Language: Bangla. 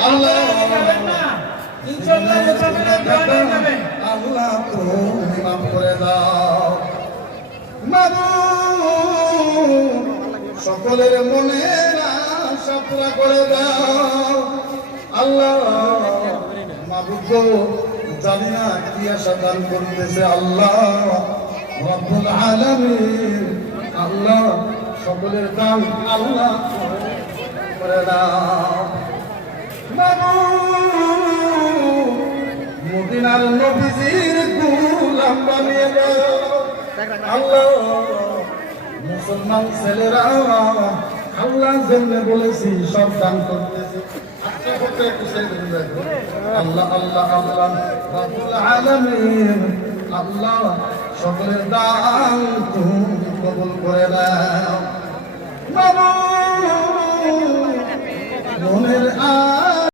আল্লাহ আল্লাহ তুমি মাফ করে দাও মাবুদ সকলের মনে আশা পুরা করে দাও আল্লাহ মাবুদ গো জানি না কি আশা দান করতেছে আল্লাহ রব্বুল আলামিন আল্লাহ সকলের দান আল্লাহ করে দাও মদিনার নবীজির গোলাম বানিয়ে দাও আল্লাহ মুসলমান ছেলেরা আল্লাহ জন্য বলেছি সব দান করতেছি আল্লাহ আল্লাহ আল্লাহ রব্বুল আলামিন আল্লাহ সকলের দান তুমি কবুল করে দাও মনের